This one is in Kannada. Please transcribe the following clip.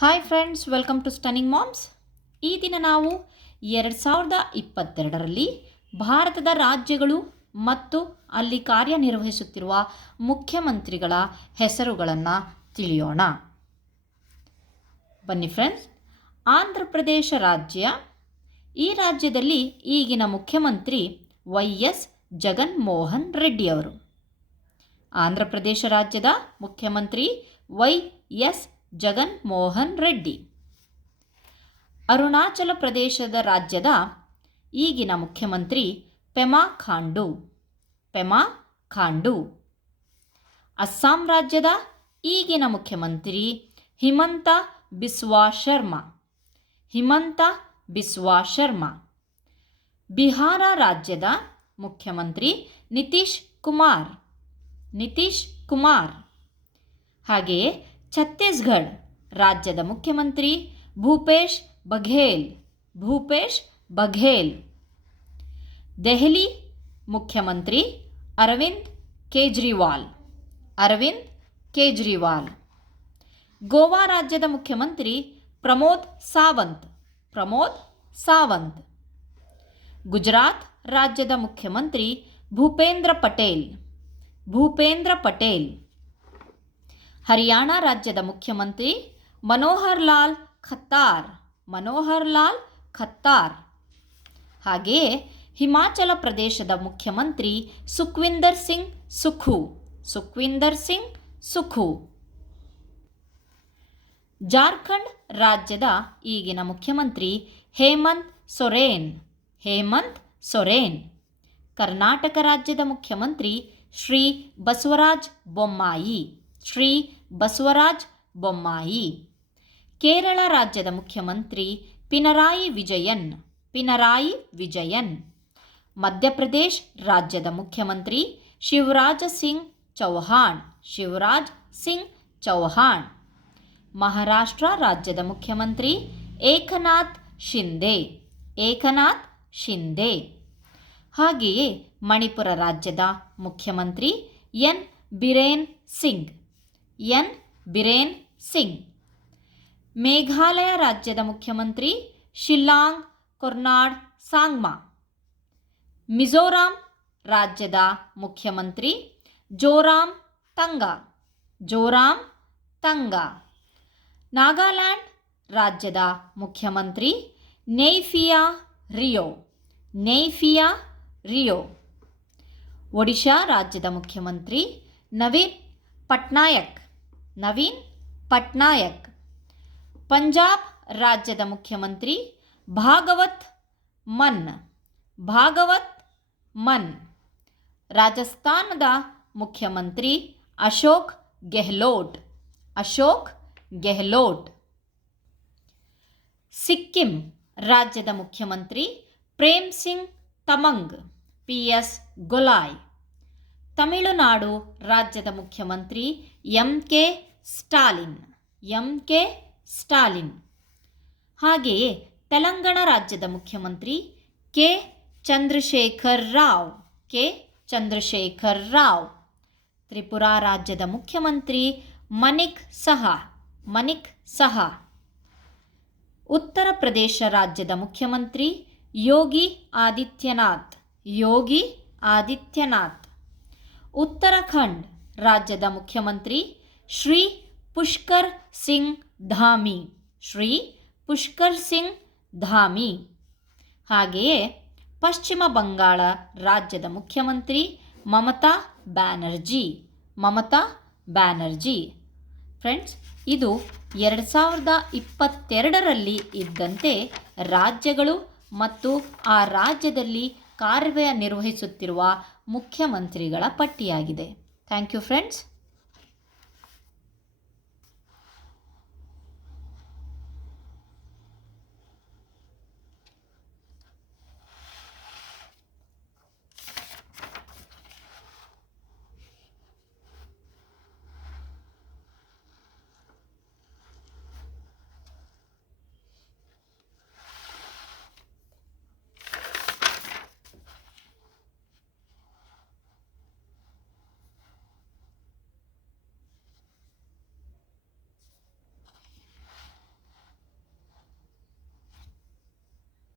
Hi friends welcome to stunning moms ಈ ದಿನ ನಾವು ಎರಡು ಸಾವಿರದ ಇಪ್ಪತ್ತೆರಡರಲ್ಲಿ ಭಾರತದ ರಾಜ್ಯಗಳು ಮತ್ತು ಅಲ್ಲಿ ಕಾರ್ಯನಿರ್ವಹಿಸುತ್ತಿರುವ ಮುಖ್ಯಮಂತ್ರಿಗಳ ಹೆಸರುಗಳನ್ನು ತಿಳಿಯೋಣ. ಬನ್ನಿ ಫ್ರೆಂಡ್ಸ್ ಆಂಧ್ರ ಪ್ರದೇಶ ರಾಜ್ಯ. ಈ ರಾಜ್ಯದಲ್ಲಿ ಈಗಿನ ಮುಖ್ಯಮಂತ್ರಿ ವೈ ಎಸ್ ಜಗನ್ಮೋಹನ್ ರೆಡ್ಡಿ ಅವರು. ಆಂಧ್ರ ಪ್ರದೇಶ ರಾಜ್ಯದ ಮುಖ್ಯಮಂತ್ರಿ ವೈ ಎಸ್ ಜಗನ್ಮೋಹನ್ ರೆಡ್ಡಿ. ಅರುಣಾಚಲ ಪ್ರದೇಶದ ರಾಜ್ಯದ ಈಗಿನ ಮುಖ್ಯಮಂತ್ರಿ ಪೆಮಾ ಖಾಂಡು. ಪೆಮಾ ಖಾಂಡು. ಅಸ್ಸಾಂ ರಾಜ್ಯದ ಈಗಿನ ಮುಖ್ಯಮಂತ್ರಿ ಹಿಮಂತ ಬಿಸ್ವಾ ಶರ್ಮಾ. ಹಿಮಂತ ಬಿಸ್ವಾ ಶರ್ಮಾ. ಬಿಹಾರ ರಾಜ್ಯದ ಮುಖ್ಯಮಂತ್ರಿ ನಿತೀಶ್ ಕುಮಾರ್. ನಿತೀಶ್ ಕುಮಾರ್. ಹಾಗೆಯೇ ಛತ್ತೀಸ್ಗಢ ರಾಜ್ಯದ ಮುಖ್ಯಮಂತ್ರಿ ಭೂಪೇಶ್ ಬಘೇಲ್ ಭೂಪೇಶ್ ಬಘೇಲ್ ದೆಹಲಿ ಮುಖ್ಯಮಂತ್ರಿ ಅರವಿಂದ್ ಕೇಜ್ರಿವಾಲ್ ಅರವಿಂದ್ ಕೇಜ್ರಿವಾಲ್ ಗೋವಾ ರಾಜ್ಯದ ಮುಖ್ಯಮಂತ್ರಿ ಪ್ರಮೋದ್ ಸಾವಂತ್ ಪ್ರಮೋದ್ ಸಾವಂತ್ ಗುಜರಾತ್ ರಾಜ್ಯದ ಮುಖ್ಯಮಂತ್ರಿ ಭೂಪೇಂದ್ರ ಪಟೇಲ್ ಭೂಪೇಂದ್ರ ಪಟೇಲ್ ಹರಿಯಾಣ ರಾಜ್ಯದ ಮುಖ್ಯಮಂತ್ರಿ ಮನೋಹರ್ ಲಾಲ್ ಖತ್ತಾರ್, ಮನೋಹರ್ ಲಾಲ್ ಖತ್ತಾರ್. ಹಾಗೆಯೇ ಹಿಮಾಚಲ ಪ್ರದೇಶದ ಮುಖ್ಯಮಂತ್ರಿ ಸುಖ್ವಿಂದರ್ ಸಿಂಗ್ ಸುಖು, ಸುಖ್ವಿಂದರ್ ಸಿಂಗ್ ಸುಖು. ಜಾರ್ಖಂಡ್ ರಾಜ್ಯದ ಈಗಿನ ಮುಖ್ಯಮಂತ್ರಿ ಹೇಮಂತ್ ಸೊರೇನ್ ಹೇಮಂತ್ ಸೊರೇನ್. ಕರ್ನಾಟಕ ರಾಜ್ಯದ ಮುಖ್ಯಮಂತ್ರಿ ಶ್ರೀ ಬಸವರಾಜ್ ಬೊಮ್ಮಾಯಿ, ಶ್ರೀ ಬಸವರಾಜ್ ಬೊಮ್ಮಾಯಿ. ಕೇರಳ ರಾಜ್ಯದ ಮುಖ್ಯಮಂತ್ರಿ ಪಿನರಾಯಿ ವಿಜಯನ್ ಪಿನರಾಯಿ ವಿಜಯನ್. ಮಧ್ಯಪ್ರದೇಶ ರಾಜ್ಯದ ಮುಖ್ಯಮಂತ್ರಿ ಶಿವರಾಜ ಸಿಂಗ್ ಚೌಹಾಣ್, ಶಿವರಾಜ್ ಸಿಂಗ್ ಚೌಹಾಣ್. ಮಹಾರಾಷ್ಟ್ರ ರಾಜ್ಯದ ಮುಖ್ಯಮಂತ್ರಿ ಏಕನಾಥ್ ಶಿಂದೆ ಏಕನಾಥ್ ಶಿಂದೆ ಹಾಗೆಯೇ ಮಣಿಪುರ ರಾಜ್ಯದ ಮುಖ್ಯಮಂತ್ರಿ ಎನ್. ಬಿರೇನ್ ಸಿಂಗ್. ಎನ್ ಬಿರೇನ್ ಸಿಂಗ್ ಮೇಘಾಲಯ ರಾಜ್ಯದ ಮುಖ್ಯಮಂತ್ರಿ ಶಿಲ್ಲಾಂಗ್ ಕೊರ್ನಾಡ್ ಸಾಂಗ್ಮಾ ಮಿಜೋರಾಂ ರಾಜ್ಯದ ಮುಖ್ಯಮಂತ್ರಿ ಜೋರಾಮ್ ತಂಗ ಜೋರಾಮ್ ತಂಗ ನಾಗಾಲ್ಯಾಂಡ್ ರಾಜ್ಯದ ಮುಖ್ಯಮಂತ್ರಿ ನೇಫಿಯಾ ರಿಯೋ ನೇಫಿಯಾ ರಿಯೋ ಒಡಿಶಾ ರಾಜ್ಯದ ಮುಖ್ಯಮಂತ್ರಿ ನವೀನ್ ಪಟ್ನಾಯಕ್ ನವೀನ್ ಪಟ್ನಾಯಕ್ ಪಂಜಾಬ್ ರಾಜ್ಯದ ಮುಖ್ಯಮಂತ್ರಿ ಭಾಗವತ್ ಮನ್ ಭಾಗವತ್ ಮನ್ ರಾಜಸ್ಥಾನದ ಮುಖ್ಯಮಂತ್ರಿ ಅಶೋಕ್ ಗೆಹ್ಲೋಟ್ ಅಶೋಕ್ ಗೆಹ್ಲೋಟ್ ಸಿಕ್ಕಿಂ ರಾಜ್ಯದ ಮುಖ್ಯಮಂತ್ರಿ ಪ್ರೇಮ್ ಸಿಂಗ್ ತಮಂಗ್ ಪಿ ಎಸ್ ಗೊಲಾಯ್ ತಮಿಳುನಾಡು ರಾಜ್ಯದ ಮುಖ್ಯಮಂತ್ರಿ M K Stalin, M K Stalin. ಹಾಗೆಯೇ ತೆಲಂಗಾಣ ರಾಜ್ಯದ ಮುಖ್ಯಮಂತ್ರಿ ಕೆ ಚಂದ್ರಶೇಖರ್ ರಾವ್, ಕೆ ಚಂದ್ರಶೇಖರ್ ರಾವ್. ತ್ರಿಪುರಾ ರಾಜ್ಯದ ಮುಖ್ಯಮಂತ್ರಿ ಮನಿಕ್ ಸಹ ಮನಿಕ್ ಸಹ. ಉತ್ತರ ಪ್ರದೇಶ ರಾಜ್ಯದ ಮುಖ್ಯಮಂತ್ರಿ ಯೋಗಿ ಆದಿತ್ಯನಾಥ್ ಯೋಗಿ ಆದಿತ್ಯನಾಥ್. ಉತ್ತರಾಖಂಡ್ ರಾಜ್ಯದ ಮುಖ್ಯಮಂತ್ರಿ ಶ್ರೀ ಪುಷ್ಕರ್ ಸಿಂಗ್ ಧಾಮಿ. ಶ್ರೀ ಪುಷ್ಕರ್ ಸಿಂಗ್ ಧಾಮಿ. ಹಾಗೆಯೇ ಪಶ್ಚಿಮ ಬಂಗಾಳ ರಾಜ್ಯದ ಮುಖ್ಯಮಂತ್ರಿ ಮಮತಾ ಬ್ಯಾನರ್ಜಿ. ಮಮತಾ ಬ್ಯಾನರ್ಜಿ. ಫ್ರೆಂಡ್ಸ್, ಇದು ಎರಡು ಸಾವಿರದ ಇಪ್ಪತ್ತೆರಡರಲ್ಲಿ ಇದ್ದಂತೆ ರಾಜ್ಯಗಳು ಮತ್ತು ಆ ರಾಜ್ಯದಲ್ಲಿ ಕಾರ್ಯನಿರ್ವಹಿಸುತ್ತಿರುವ ಮುಖ್ಯಮಂತ್ರಿಗಳ ಪಟ್ಟಿಯಾಗಿದೆ. Thank you friends.